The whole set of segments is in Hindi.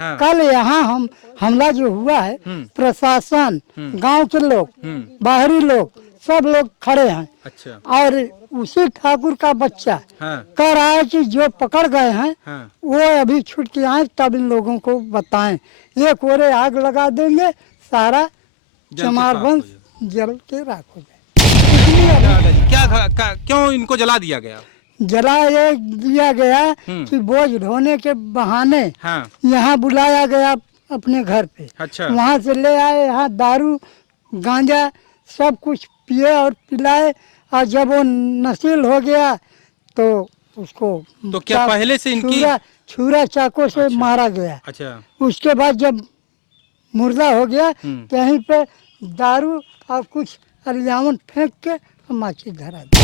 हाँ। कल यहाँ हमला जो हुआ है, प्रशासन, गांव के लोग, बाहरी लोग, सब लोग खड़े हैं। अच्छा। और उसी ठाकुर का बच्चा हाँ। कह रहा है कि जो पकड़ गए हैं हाँ। वो अभी छूट के आए, तब इन लोगों को बताएं। ये कोरे आग लगा देंगे, सारा चमारबंद जल के राख हो जाए। क्यों इनको जला दिया गया? जला ये दिया गया कि बोझ ढोने के बहाने हाँ। यहाँ बुलाया गया अपने घर पे। अच्छा। वहाँ से ले आए, यहाँ दारू गांजा सब कुछ पिए और पिलाए, और जब वो नशील हो गया तो उसको तो क्या पहले से इनकी छुरा चाकू से मारा गया। अच्छा। उसके बाद जब मुर्दा हो गया तो यहीं पे दारू और कुछ अलियावन फेंक के माची धरा दी।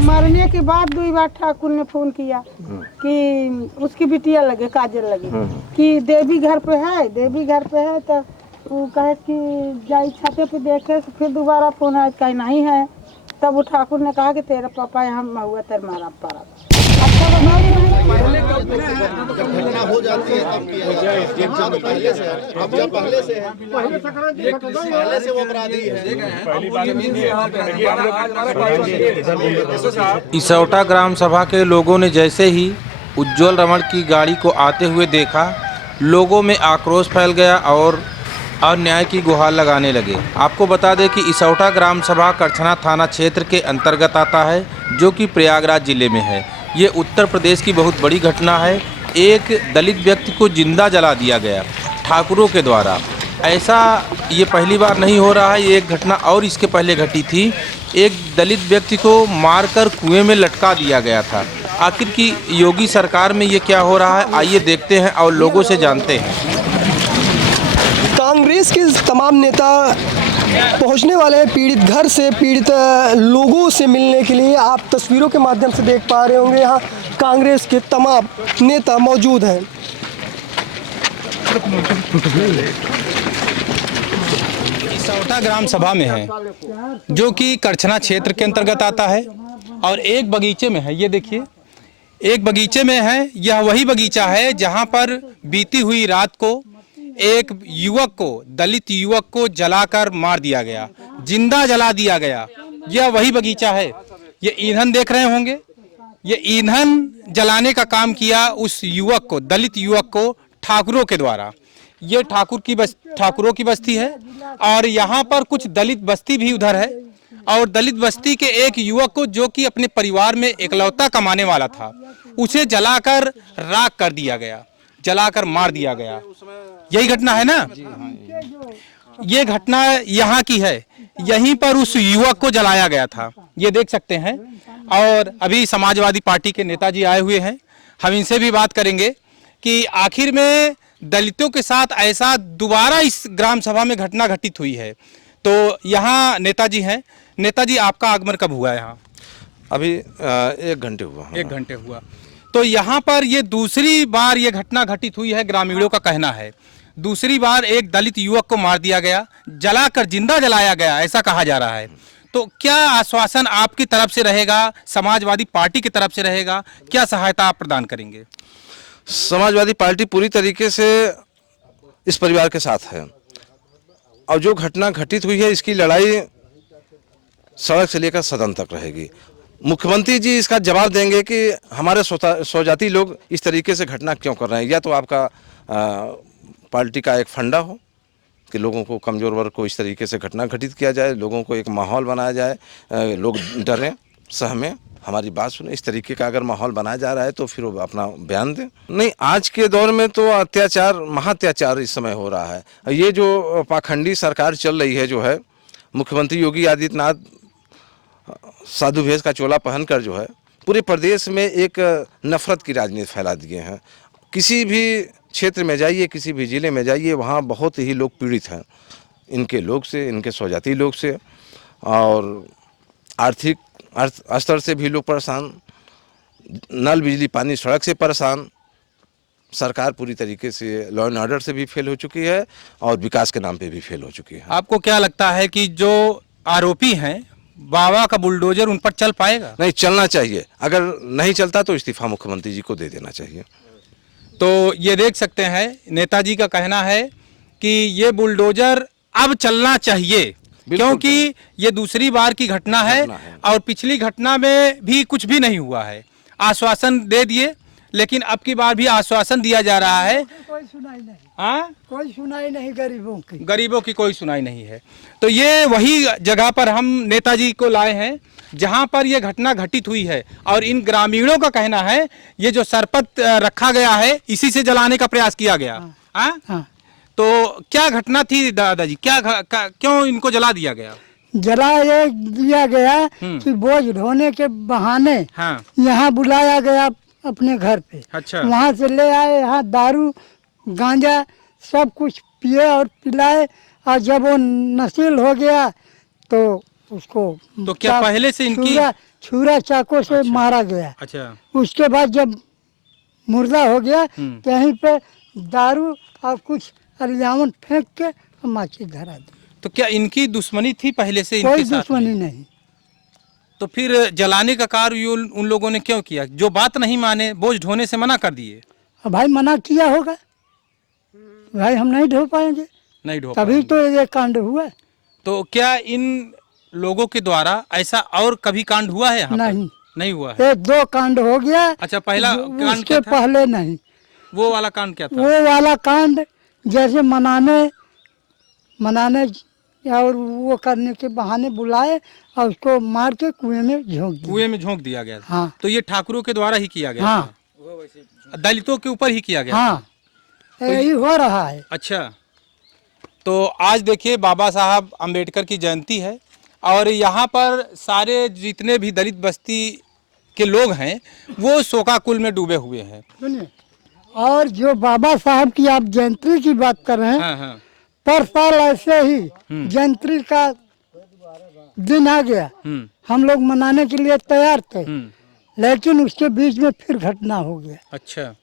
मरने के बाद 2 बार ठाकुर ने फोन किया कि उसकी बिटिया लगे, काजल लगे, कि देवी घर पे है तो वो कहे कि जाई छाते पे देखे। तो फिर दोबारा फोन आया, कहीं नहीं है। तब वो ठाकुर ने कहा कि तेरा पापा यहाँ हुआ, तेरे मारा पारा। घटना हो जाती है तब पहले से है, अब जब पहले से वो अपराधी है। इसौटा ग्राम सभा के लोगों ने जैसे ही उज्जवल रमण की गाड़ी को आते हुए देखा, लोगों में आक्रोश फैल गया और अन्याय की गुहार लगाने लगे। आपको बता दें कि इसौटा ग्राम सभा करछना थाना क्षेत्र के अंतर्गत आता है, जो कि प्रयागराज जिले में है। ये उत्तर प्रदेश की बहुत बड़ी घटना है। एक दलित व्यक्ति को जिंदा जला दिया गया ठाकुरों के द्वारा। ऐसा ये पहली बार नहीं हो रहा है। ये एक घटना और इसके पहले घटी थी। एक दलित व्यक्ति को मारकर कुएं में लटका दिया गया था। आखिर की योगी सरकार में ये क्या हो रहा है, आइए देखते हैं और लोगों से जानते हैं। कांग्रेस के तमाम नेता पहुंचने वाले हैं पीड़ित घर से, पीड़ित लोगों से मिलने के लिए। आप तस्वीरों के माध्यम से देख पा रहे होंगे, यहाँ कांग्रेस के तमाम नेता मौजूद हैं। इसौटा ग्राम सभा में है, जो कि करछना क्षेत्र के अंतर्गत आता है, और एक बगीचे में है। ये देखिए, एक बगीचे में है। यह वही बगीचा है जहां पर बीती हुई रात को एक युवक को, दलित युवक को जलाकर मार दिया गया, जिंदा जला दिया गया। यह वही बगीचा है। ये ईंधन देख रहे होंगे, ये ईंधन जलाने का काम किया उस युवक को, दलित युवक को, ठाकुरों के द्वारा। ये ठाकुरों की बस्ती है, और यहाँ पर कुछ दलित बस्ती भी उधर है। और दलित बस्ती के एक युवक को, जो कि अपने परिवार में इकलौता कमाने वाला था, उसे जलाकर राख कर दिया गया, जलाकर मार दिया गया। यही घटना है ना? ये घटना यहाँ की है। यहीं पर उस युवक को जलाया गया था, ये देख सकते हैं। और अभी समाजवादी पार्टी के नेताजी आए हुए हैं, हम इनसे भी बात करेंगे कि आखिर में दलितों के साथ ऐसा दोबारा इस ग्राम सभा में घटना घटित हुई है। तो यहाँ नेताजी हैं। नेताजी, आपका आगमन कब हुआ यहाँ? अभी 1 घंटे हुआ। 1 घंटे हुआ। तो यहाँ पर ये दूसरी बार ये घटना घटित हुई है, ग्रामीणों का कहना है। दूसरी बार एक दलित युवक को मार दिया गया, जलाकर जिंदा जलाया गया, ऐसा कहा जा रहा है। तो क्या आश्वासन आपकी तरफ से रहेगा, समाजवादी पार्टी की तरफ से रहेगा? क्या सहायता आप प्रदान करेंगे? समाजवादी पार्टी पूरी तरीके से इस परिवार के साथ है, और जो घटना घटित हुई है इसकी लड़ाई सड़क से लेकर सदन तक रहेगी। मुख्यमंत्री जी इसका जवाब देंगे कि हमारे स्वजाति लोग इस तरीके से घटना क्यों कर रहे हैं। या तो आपका पार्टी का एक फंडा हो कि लोगों को, कमज़ोर वर्ग को इस तरीके से घटना घटित किया जाए, लोगों को एक माहौल बनाया जाए, लोग डरें, सहमें, हमारी बात सुने। इस तरीके का अगर माहौल बनाया जा रहा है तो फिर वो अपना बयान दें। नहीं, आज के दौर में तो अत्याचार, महाअत्याचार इस समय हो रहा है। ये जो पाखंडी सरकार चल रही है, जो है मुख्यमंत्री योगी आदित्यनाथ साधु भेष का चोला पहनकर जो है पूरे प्रदेश में एक नफरत की राजनीति फैला दिए हैं। किसी भी क्षेत्र में जाइए, किसी भी ज़िले में जाइए, वहाँ बहुत ही लोग पीड़ित हैं इनके लोग से, इनके स्वजाति लोग से, और आर्थिक स्तर से भी लोग परेशान, नल बिजली पानी सड़क से परेशान। सरकार पूरी तरीके से लॉ एंड ऑर्डर से भी फेल हो चुकी है और विकास के नाम पे भी फेल हो चुकी है। आपको क्या लगता है कि जो आरोपी हैं, बाबा का बुलडोजर उन पर चल पाएगा? नहीं, चलना चाहिए। अगर नहीं चलता तो इस्तीफा मुख्यमंत्री जी को दे देना चाहिए। तो ये देख सकते हैं नेताजी का कहना है कि ये बुलडोजर अब चलना चाहिए, क्योंकि ये दूसरी बार की घटना है और पिछली घटना में भी कुछ भी नहीं हुआ है। आश्वासन दे दिए, लेकिन अब की बार भी आश्वासन दिया जा रहा है। कोई सुनाई नहीं, हाँ, कोई सुनाई नहीं गरीबों की कोई सुनाई नहीं है। तो ये वही जगह पर हम नेताजी को लाए हैं जहां पर यह घटना घटित हुई है, और इन ग्रामीणों का कहना है ये जो सरपत रखा गया है इसी से जलाने का प्रयास किया गया। हाँ? हाँ। तो क्या घटना थी दादाजी, क्यों इनको जला दिया गया? जला ये दिया गया कि बोझ ढोने के बहाने हाँ। यहाँ बुलाया गया अपने घर पे। अच्छा। वहाँ से ले आए, यहाँ दारू गांजा सब कुछ पिए और पिलाए, और जब वो नशील हो गया तो उसको तो क्या पहले से इनकी छुरा चाकू से मारा गया। अच्छा। उसके बाद जब मुर्दा हो गया तो यहीं पे दारू और कुछ अलियामन फेंक के माची धरा दी। तो क्या इनकी दुश्मनी थी पहले से कोई इनके साथ दुश्मनी में? नहीं। तो फिर जलाने का कार्य उन लोगों ने क्यों किया? जो बात नहीं माने, बोझ ढोने से मना कर दिए। अब भाई मना किया होगा, भाई हम नहीं ढो पाएंगे, नहीं ढो तभी पाएंगे। तो ये कांड हुआ। तो क्या इन लोगों के द्वारा ऐसा और कभी कांड हुआ है यहाँ पर? नहीं हुआ है। एक दो कांड हो गया। अच्छा, पहला कांड उसके क्या था? पहले नहीं। वो वाला कांड क्या था? वो वाला कांड जैसे मनाने और वो करने के बहाने बुलाए और उसको मार के कुएं में झोंक दिया। कुएं में झोंक दिया गया था। हाँ। तो ये ठाकुरों के द्वारा ही किया गया हाँ। था? दलितों के ऊपर ही किया गया था? हाँ, यही हो रहा है। अच्छा, तो आज देखिए बाबा साहब अंबेडकर की जयंती है और यहाँ पर सारे जितने भी दलित बस्ती के लोग हैं वो शोकाकुल में डूबे हुए हैं। सुनिए, और जो बाबा साहब की आप जयंती की बात कर रहे हैं, हाँ हाँ। पर साल ऐसे ही जयंती का दिन आ गया, हम लोग मनाने के लिए तैयार थे, लेकिन उसके बीच में फिर घटना हो गया। अच्छा,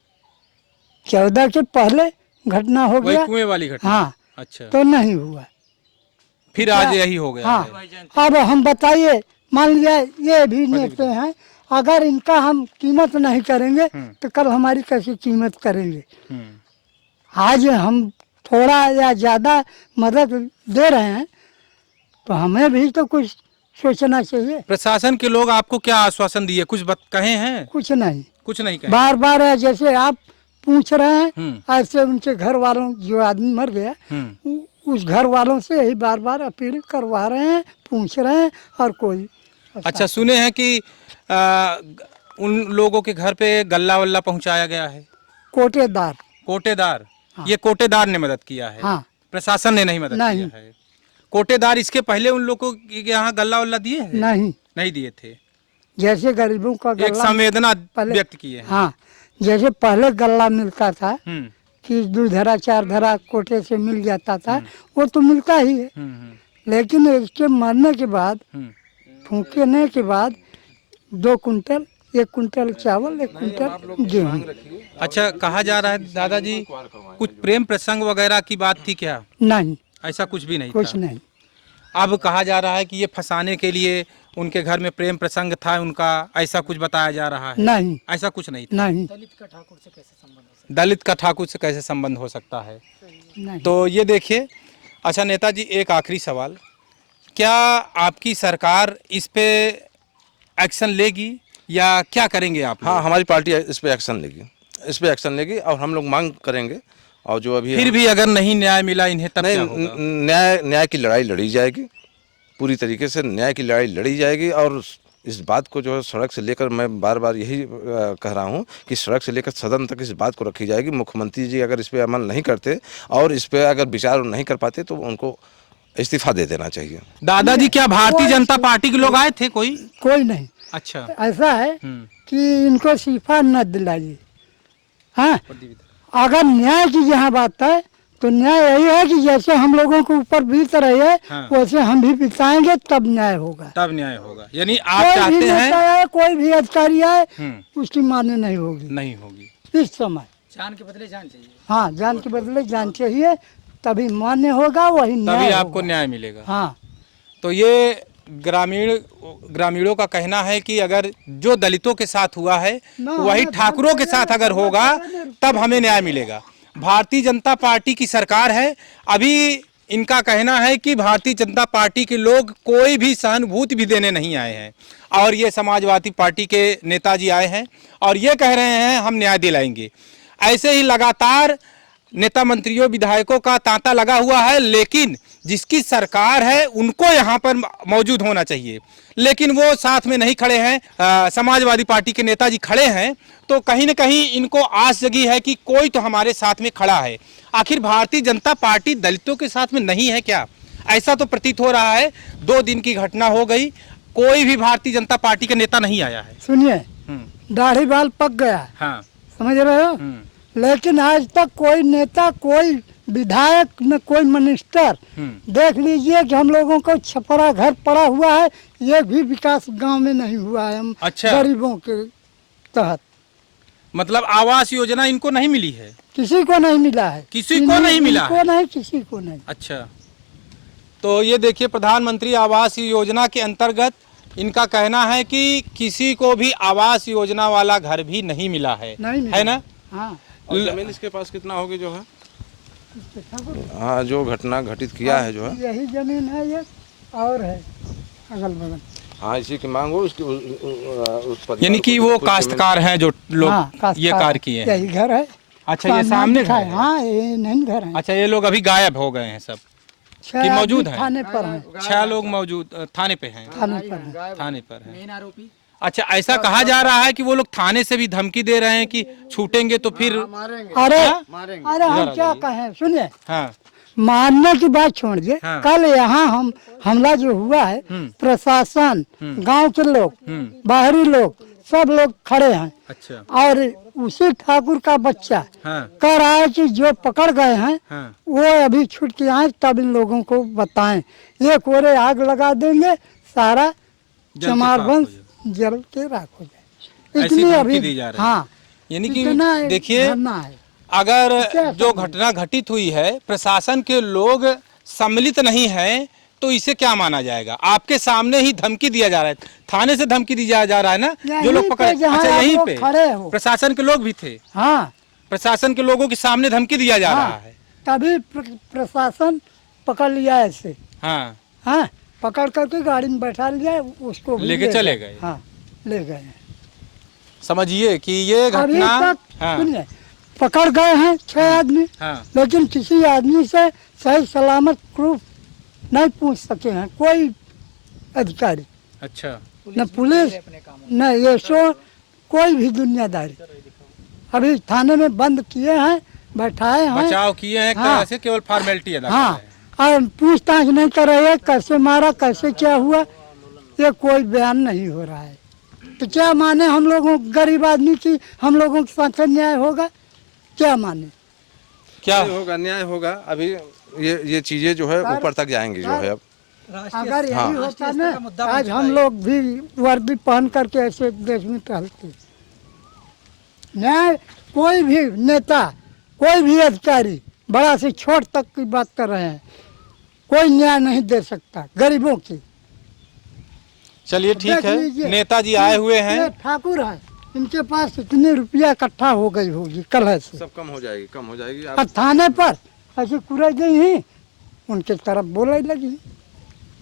14 के पहले घटना हो वही गया। कुएं वाली घटना? हाँ। अच्छा, तो नहीं हुआ। फिर आज यही हो गया हाँ। है। अब हम बताइए, मान लिया ये भी नेते हैं, अगर इनका हम कीमत नहीं करेंगे तो कल हमारी कैसी कीमत करेंगे? आज हम थोड़ा या ज़्यादा मदद दे रहे हैं तो हमें भी तो कुछ सोचना चाहिए। प्रशासन के लोग आपको क्या आश्वासन दिए, कुछ कहे हैं? कुछ नहीं, कुछ नहीं कहे। बार बार है, जैसे आप पूछ रहे हैं ऐसे उनके घर वालों, जो आदमी मर गया उस घर वालों से यही बार बार अपील करवा रहे हैं, पूछ रहे हैं, और कोई। अच्छा, सुने हैं कि उन लोगों के घर पे गल्ला वल्ला पहुंचाया गया है? कोटेदार। कोटेदार? ये कोटेदार ने मदद किया है? हाँ। प्रशासन ने नहीं मदद नहीं। किया है? कोटेदार इसके पहले उन लोगों के यहाँ गल्ला वल्ला दिए हैं? नहीं दिए थे। जैसे गरीबों का एक गल्ला संवेदना व्यक्त किए हैं। हाँ, जैसे पहले गल्ला मिलता था कि 2 धरा 4 धरा कोटे से मिल जाता था, वो तो मिलता ही है, लेकिन इसके मरने के बाद, फूंकने के बाद 2 कुंटल, 1 कुंटल चावल, 1 कुंटल गेहूँ। अच्छा, कहा जा रहा है दादाजी कुछ प्रेम प्रसंग वगैरह की बात थी क्या? नहीं, ऐसा कुछ भी नहीं कुछ था? नहीं। अब कहा जा रहा है कि ये फंसाने के लिए उनके घर में प्रेम प्रसंग था उनका, ऐसा कुछ बताया जा रहा है? नहीं, ऐसा कुछ नहीं था? नहीं, दलित का ठाकुर से कैसे संबंध हो सकता है? नहीं। तो ये देखिए। अच्छा नेताजी, एक आखिरी सवाल, क्या आपकी सरकार इस पे एक्शन लेगी या क्या करेंगे आप? हाँ, हमारी पार्टी इस पे एक्शन लेगी और हम लोग मांग करेंगे। और जो अभी फिर भी अगर नहीं न्याय मिला इन्हें तब क्या होगा? न्याय की लड़ाई लड़ी जाएगी, पूरी तरीके से न्याय की लड़ाई लड़ी जाएगी। और इस बात को जो है सड़क से लेकर, मैं बार बार यही कह रहा हूँ कि सड़क से लेकर सदन तक इस बात को रखी जाएगी। मुख्यमंत्री जी अगर इस पर अमल नहीं करते और इस पर अगर विचार नहीं कर पाते तो उनको इस्तीफा दे देना चाहिए। दादाजी, क्या भारतीय जनता पार्टी के लोग आए थे? कोई नहीं। अच्छा, ऐसा है कि इनको इस्तीफा न दिलाइए। हाँ, अगर न्याय की जहाँ बात है तो न्याय यही है कि जैसे हम लोगों के ऊपर बीत रही है, वैसे हम भी बिताएंगे, तब न्याय होगा। यानी आप चाहते हैं कोई भी अधिकारी आए उसकी मान्य नहीं होगी इस समय। जान के बदले जान चाहिए। हाँ, जान के बदले जान चाहिए, तभी मान्य होगा, वही न्याय तभी होगा। आपको न्याय मिलेगा। हाँ। तो ये ग्रामीणों का कहना है कि अगर जो दलितों के साथ हुआ है वही ठाकुरों के साथ अगर होगा तब हमें न्याय मिलेगा। भारतीय जनता पार्टी की सरकार है, अभी इनका कहना है कि भारतीय जनता पार्टी के लोग कोई भी सहानुभूति भी देने नहीं आए हैं और ये समाजवादी पार्टी के नेताजी आए हैं और ये कह रहे हैं हम न्याय दिलाएंगे। ऐसे ही लगातार नेता मंत्रियों विधायकों का तांता लगा हुआ है, लेकिन जिसकी सरकार है उनको यहाँ पर मौजूद होना चाहिए, लेकिन वो साथ में नहीं खड़े हैं। समाजवादी पार्टी के नेताजी खड़े हैं तो कहीं न कहीं इनको आस जगी है कि कोई तो हमारे साथ में खड़ा है। आखिर भारतीय जनता पार्टी दलितों के साथ में नहीं है क्या? ऐसा तो प्रतीत हो रहा है। 2 दिन की घटना हो गई, कोई भी भारतीय जनता पार्टी का नेता नहीं आया है। सुनिए, दाढ़ी बाल पक गया है, हाँ, समझ रहे हो, लेकिन आज तक कोई नेता, कोई विधायक न कोई मिनिस्टर, देख लीजिए कि हम लोगों को छपरा घर पड़ा हुआ है, ये भी विकास गांव में नहीं हुआ है। हम अच्छा। गरीबों के तहत मतलब आवास योजना इनको नहीं मिली है? किसी को नहीं मिला है। किसी को नहीं मिला है? नहीं, किसी को नहीं। अच्छा, तो ये देखिए प्रधानमंत्री आवास योजना के अंतर्गत इनका कहना है कि किसी को भी आवास योजना वाला घर भी नहीं मिला है, नहीं मिला। है ना? हाँ, और जमीन इसके पास कितना होगी जो है? हाँ, जो घटना घटित किया है जो है, यही जमीन है ये, और है अगल बगल। हाँ, इसी की मांग हो उसकी उस परिवार यानी कि को वो कुछ काश्तकार हैं जो लोग हाँ, ये कार्य किए हैं। यही घर है। अच्छा, ये सामने घर है। हाँ, ये नहीं घर है। अच्छा, ये लोग अभी गायब हो गए हैं सब? 6 कि मौजूद आदमी हैं? थाने पर हैं। 6 लोग मौजूद थाने पे हैं? थाने पर हैं। थाने पर हैं। अच्छा, ऐसा कहा जा रहा है कि वो लोग थाने से भी धमकी दे रहे हैं कि छूटेंगे तो फिर अरे अरे हम क्या कहें, सुनिए, हाँ, मारने की बात छोड़िए। हाँ। कल यहाँ हम हमला जो हुआ है, प्रशासन, गांव के लोग, बाहरी लोग, सब लोग खड़े हैं। अच्छा, और उसी ठाकुर का बच्चा हाँ, कह रहा है कि जो पकड़ गए हैं हाँ, वो अभी छूट के आए तब इन लोगों को बताएं। ये कोरे आग लगा देंगे, सारा जल के चमारबंद खाक जल के राख हो ऐसी जाए। इतनी धमकी अभी दी जा रही है। हाँ, यानी कि इतना देखिए, धरना है। अगर जो घटना घटित हुई है प्रशासन के लोग सम्मिलित नहीं हैं तो इसे क्या माना जाएगा? आपके सामने ही धमकी दिया जा रहा है, थाने से धमकी दिया जा रहा है ना, जो लोग यहीं पकड़े। पे जहाँ अच्छा, आप यहीं लोग पे खड़े हो। प्रशासन के लोग भी थे? हाँ, प्रशासन के लोगों के सामने धमकी दिया जा रहा है? तभी प्रशासन पकड़ लिया ऐसे। हाँ, हाँ, पकड़ करके गाड़ी में बैठा लिया, उसको भी लेके ले चले गए। हाँ, ले गए। समझिए कि ये अभी घटना, तक हाँ, सुनिए, पकड़ गए हैं 6 आदमी, हाँ, लेकिन किसी आदमी से सही सलामत प्रूफ नहीं पूछ सके हैं कोई अधिकारी, अच्छा, न पुलिस न ये कोई भी दुनियादारी। अभी थाने में बंद किए हैं, बैठाए हैं। बचाव किए हैं एक हाँ। तरह से, केवल फॉर्मेलिटी अदा कर हाँ, रहे हैं। और पूछताछ नहीं कर रहे हैं, कैसे मारा, कैसे क्या हुआ, ये कोई बयान नहीं हो रहा है। तो क्या माने हम लोगों, गरीब आदमी की हम लोगों के साथ न्याय होगा? क्या माने? क्या होगा? न्याय होगा। अभी ये चीजें जो है ऊपर तक जाएंगी जो है। अब अगर यही होता ना, आज हम लोग भी वर्दी पहन करके ऐसे देश में टहलते। न्याय कोई भी नेता, कोई भी अधिकारी, बड़ा से छोट तक की बात कर रहे हैं, कोई न्याय नहीं दे सकता गरीबों की। चलिए ठीक देख है, लीजिए, नेताजी आए हुए ये हैं। ठाकुर है, इनके पास इतने रुपया इकट्ठा हो गई होगी कल से। सब कम हो जाएगी, कम हो जाएगी। अब थाने पर ऐसे कुरई गई ही, उनके तरफ बोलने लगी।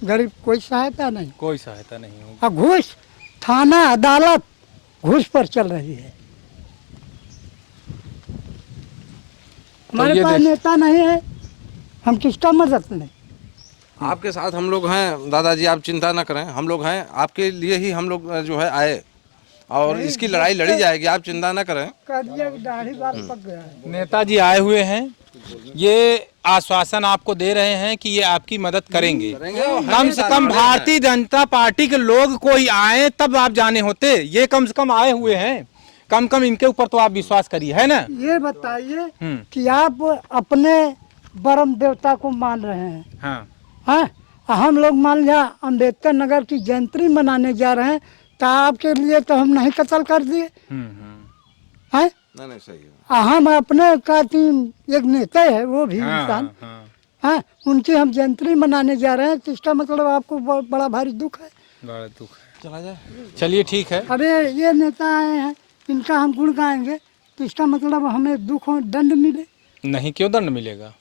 गरीब कोई सहायता नहीं, कोई सहायता नहीं होगी। अब घूस, थाना अदालत घूस पर चल रही है। हमारे ये पास देख- नेता नहीं है, हम किसका मदद लें? आपके साथ हम लोग हैं दादाजी, आप चिंता न करें, हम लोग हैं आपके लिए ही। हम लोग जो है आए और इसकी लड़ाई लड़ी जाएगी, आप चिंता न करें। कह दिया कि दाढ़ी बाल पक गया है। नेताजी आए हुए हैं, ये आश्वासन आपको दे रहे हैं कि ये आपकी मदद करेंगे। कम से कम भारतीय जनता पार्टी के लोग कोई आए तब आप जाने होते, ये कम से कम आए हुए हैं। कम इनके ऊपर तो आप विश्वास करिए, है ना? ये बताइए कि आप अपने परम देवता को मान रहे हैं, हाँ, हाँ, हम लोग मान लिया अम्बेडकर नगर की जयंती मनाने जा रहे हैं, तो आपके लिए तो हम नहीं कत्ल कर दिए हैं? नहीं सही है। हम अपने का एक नेता है, वो भी हाँ, इंसान, हाँ, हाँ, उनकी हम जयंती मनाने जा रहे हैं, तो इसका मतलब आपको बड़ा भारी दुख है। बड़ा दुख है। चला जाए, चलिए ठीक है। अरे ये नेता आए हैं, इनका हम गुण गाएंगे, तो इसका मतलब हमें दुख हो, दंड मिले। नहीं, क्यों दंड मिलेगा?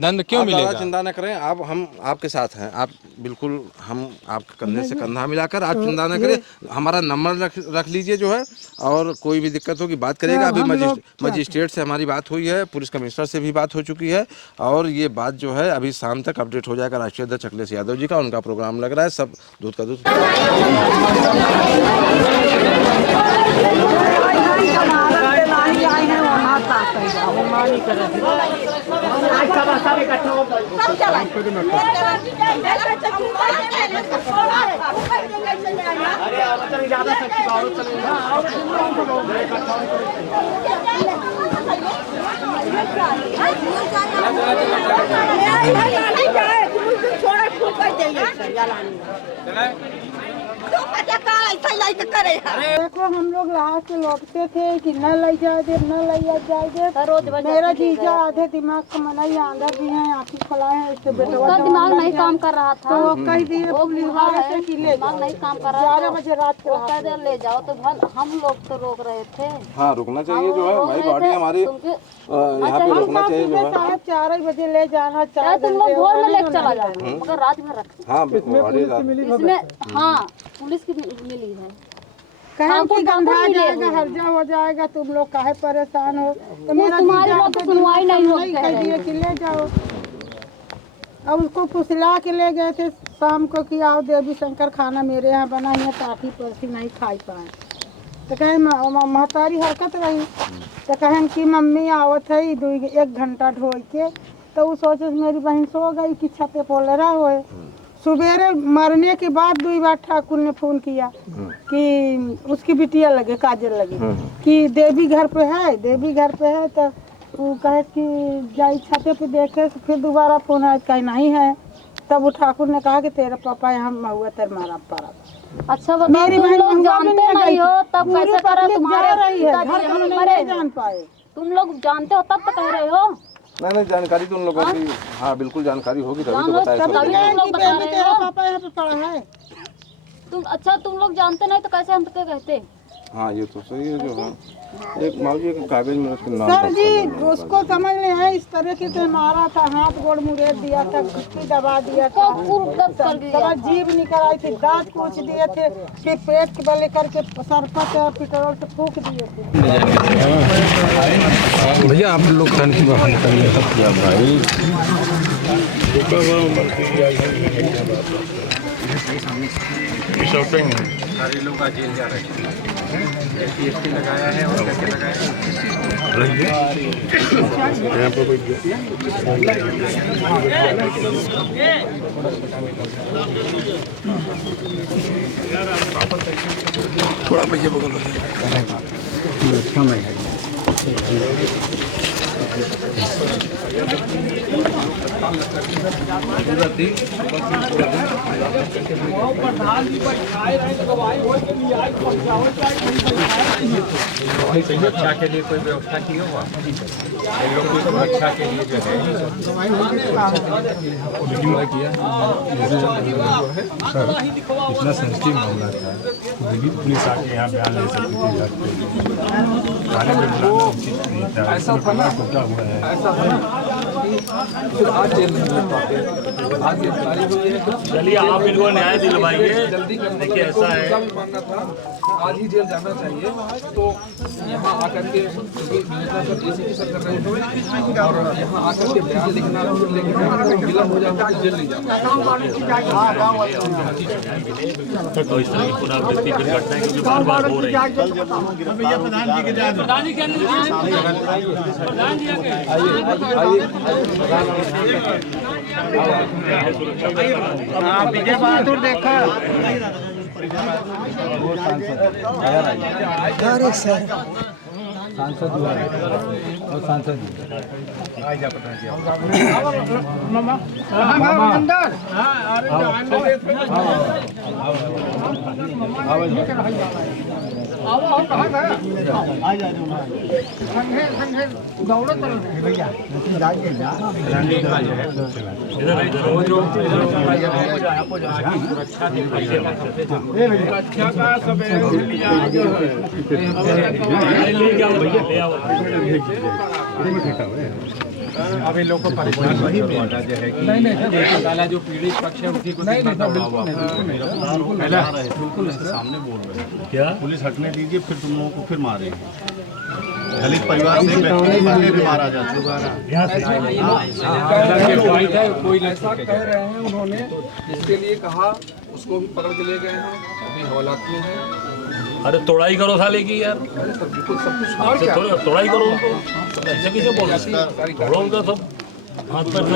दंड क्यों आप ज़्यादा मिलेगा? चिंता न करें, आप हम आपके साथ हैं। आप बिल्कुल, हम आपके कंधे से कंधा मिलाकर, आप चिंता न करें। हमारा नंबर रख लीजिए जो है, और कोई भी दिक्कत होगी बात करेगा। अभी मजिस्ट्रेट से हमारी बात हुई है, पुलिस कमिश्नर से भी बात हो चुकी है, और ये बात जो है अभी शाम तक अपडेट हो जाएगा राष्ट्रीय अध्यक्ष अखिलेश यादव जी का। उनका प्रोग्राम लग रहा है, सब दूध का दूध। देखो, हम लोग रात से लौटते थे कि न ले जाए दे, न ले जाए। मेरा जीजा आधे दिमाग का मनाई आंधा भी है, आँखें खुला है, इससे बेटा दिमाग नहीं काम कर रहा था। तो कह दिए पुलिस वाले से कि ले दिमाग नहीं काम कर रहा 11 बजे रात को कह ले जाओ, तो हम लोग तो रोक रहे थे। हाँ, रुकना चाहिए जो है भाई, गाड़ी हमारी यहाँ पे रुकना चाहिए जो है। साहब 4 बजे ले जाना, 4 तुम लोग भोर में लेके चला जाओ, मगर रात में रख। हाँ, इसमें हाँ पुलिस की मिली है। कहीं की गंधा जाएगा, हर्जा हो जाएगा, तुम लोग काहे परेशान हो? तो मेरा तुम्हारी बात तो सुनवाई नहीं होती कह दिए कि ले जाओ। अब उसको फुसला के ले गए थे शाम को कि आओ देवी शंकर खाना मेरे यहाँ बना है, काफ़ी परसी नहीं खाई पाए। तो कहे महतारी हरकत रही, तो कहें कि मम्मी आवत है 1 घंटा ढो के। तो वो सोचे मेरी बहन सो गई कि छते पोलरा होए। सुबेरे मरने के बाद 2 बार ठाकुर ने फोन किया कि उसकी बिटिया लगे, काजल लगे, कि देवी घर पे है, देवी घर पे है। तो वो कहे कि जाई छते पे देखे, तो फिर दोबारा फोन आया, कहीं नहीं है। तब वो ठाकुर ने कहा कि तेरा पापा यहाँ हुआ तेरे मारा पारा। अच्छा बताओ, तुम लोग जानते नहीं हो तब कैसे करा? तुम्हारे रही है, घर हम नहीं जान पाए। तुम लोग जानते हो तब तो कह रहे हो। नहीं, जानकारी तो उन लोगों की, हाँ बिल्कुल जानकारी होगी तभी तो बताया। तेरा पापा यहाँ पे पड़ा है। तुम लोग जानते नहीं तो कैसे हम तो कहते? हाँ, ये तो सही है जो है। एक मौजी के कागज में उसके नाम। सर जी, उसको समझ ले है, इस तरह के से मारा था, हाथ गोड़ मुड़े दिया था, कुत्ती दबा दिया था, दबा जीभ निकल आई थी, दांत कूच दिए थे, फिर पेट के बले करके सर पर पेट्रोल से फूक दिए थे। भैया आप लोग की बाहर निकलिए भाई। सारे लोग आज जेल जा रहे हैं। एसटी लगाया है और कैसे लगाया है? यहाँ पर थोड़ा भैया बगल सुरक्षा के लिए कोई व्यवस्था की होगा? इन लोग की सुरक्षा के लिए जो है इतना सेंसिटिव मामला था, दिल्ली पुलिस आके यहाँ बयान ले सकती थी। थाने में बुलाना उचित नहीं था, ऐसा टोटा हुआ है। चलिए आप इनको न्याय दिलवाइए। देखिए ऐसा है, आज ही जेल जाना चाहिए। तो यहाँ आकर के एसीपी सर कर रहे थे और यहाँ आकर के बयान लिखना विलम्ब हो जाता है, जेल नहीं जाता। तो इस तरह की पुनरावृत्ति फिर घटनाएं क्योंकि बार बार हो रही है। विजय बहादुर देखा अरे सर सांसद हुआ और सांसद अभी लोग को परेशान वही जो है कि नहीं जो पीड़ित पक्ष है उसी को बिल्कुल सामने बोल रहे हैं क्या पुलिस हटने दीजिए फिर तुम लोगों को फिर मारेंगे। दलित परिवार से व्यक्ति पहले भी मारा जा चुका है। कोई ऐसा कह रहे हैं उन्होंने, जिसके लिए कहा उसको भी पकड़ के ले गए हैं, अभी हवालात में है। अरे तोड़ाई करो साले की यार, अरे सब बिल्कुल सब कुछ और क्या तोड़ाई करो उनको, ऐसे कैसे बोल रहे तोड़ो उनका सब हाथ पर डर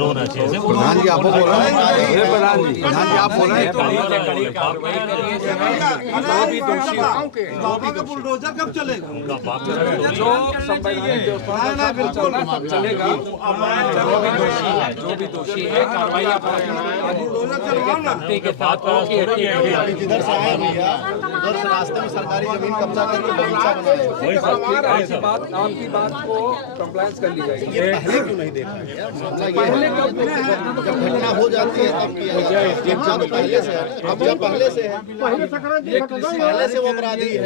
होना चाहिए। ऐसे बोलो प्रधान जी आप बोल रहे हैं, प्रधान जी आप बोल रहे हैं बुलडोजर कब चलेगा? उनका बाप जो संवैधानिक व्यवस्था चलना तब चलेगा। जो भी दोषी है कार्रवाई के साथ जिधर से आए भैया उधर से रास्ते में सरकारी जमीन कब्जा करके बगीचा बनाया। आपकी बात को कंप्लायंस कर ली जाएगी। ये पहले क्यों नहीं देखा गया? पहले जब घटना हो जाती है तब किया जाता है। पहले से है, अब जब पहले से है, पहले से वो अपराधी है।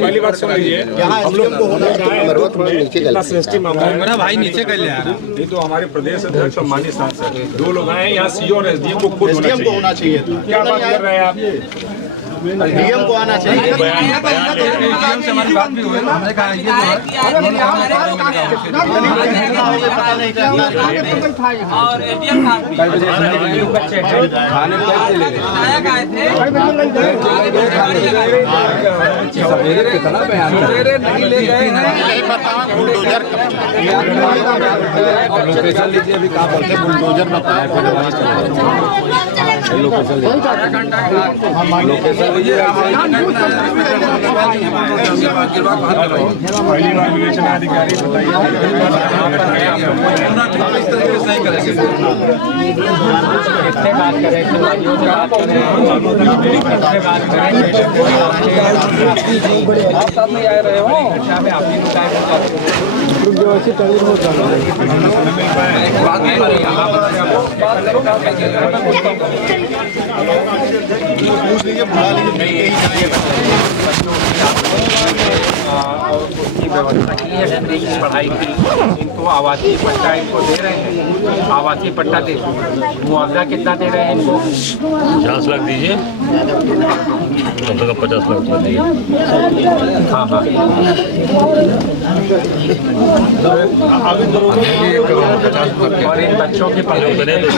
पहली बात सुन लीजिए, हम लोग को होना मेरा भाई नीचे कर लिया। ये तो हमारे प्रदेश अध्यक्ष सम्मानित सांसद 2 लोग आए हैं यहाँ, सीओ और एसडीएम को खुद होना चाहिए। क्या बात कर रहे हैं आप? डीएम को आना चाहिए। से हमारी बात भी हुई, हमने कहा ये सवेरे कितना बयान नहीं ले गए लोकेशन लीजिए, अभी कहाँ बोलते बुलडोजर लोकेशन अधिकारी आप साथ में आए रहे हो पूछ लीजिए, बुला लीजिए। और उसकी व्यवस्था की है पढ़ाई की। इनको आवासीय पट्टा इनको दे रहे हैं, आवासीय पट्टा दे, मुआवजा कितना दे रहे हैं इनको? 50 लाख दीजिए, 50 लाख दीजिए। हाँ हाँ और इन बच्चों के पढ़ाई बने तो थे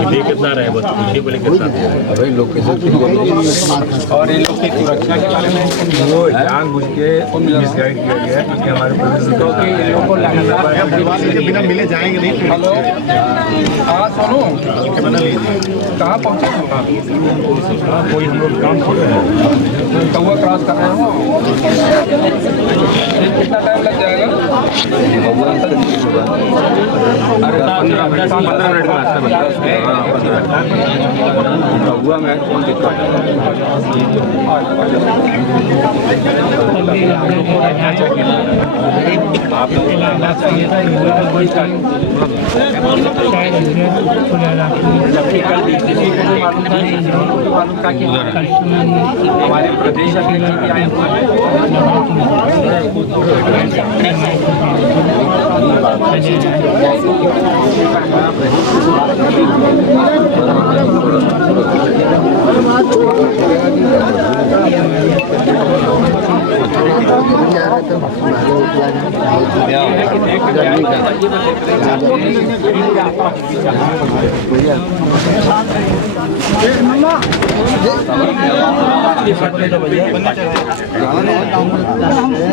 50 कितना रहे बस पूछिए, बोले कितना और इन लोग की सुरक्षा के बारे में वो जानबूझ के मिसगाइड किया गया है, क्योंकि हमारे प्रदेश क्योंकि इन लोगों को लगातार के बिना मिले जाएंगे नहीं। हेलो हाँ सोनू, कहाँ पहुँचे कोई हम लोग काम कर रहे हैं, कौवा क्रॉस कर रहे हो? कितना टाइम लग जाएगा? अरे 15 मिनट में रास्ता कौवा में कौन दिखता हमारे प्रदेश अध्यक्ष आए हुए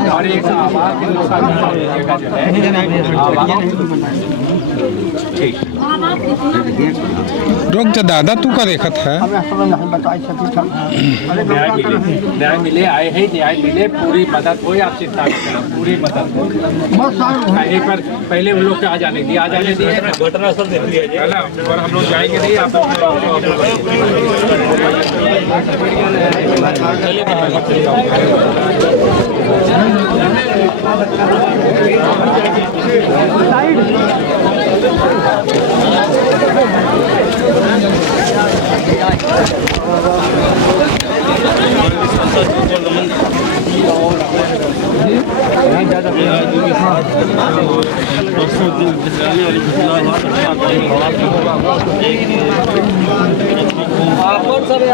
और एक आवाज रुक जा दादा, तू का देखत है? न्याय मिले, आए हैं न्याय मिले, पूरी मदद हो, आप चिंता न करें, पूरी मदद हो। एक बार पहले उन लोग के आ जाने दिए घटनास्थल देख लिया है ना, और हम लोग जाएंगे नहीं आप सब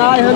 आए हैं।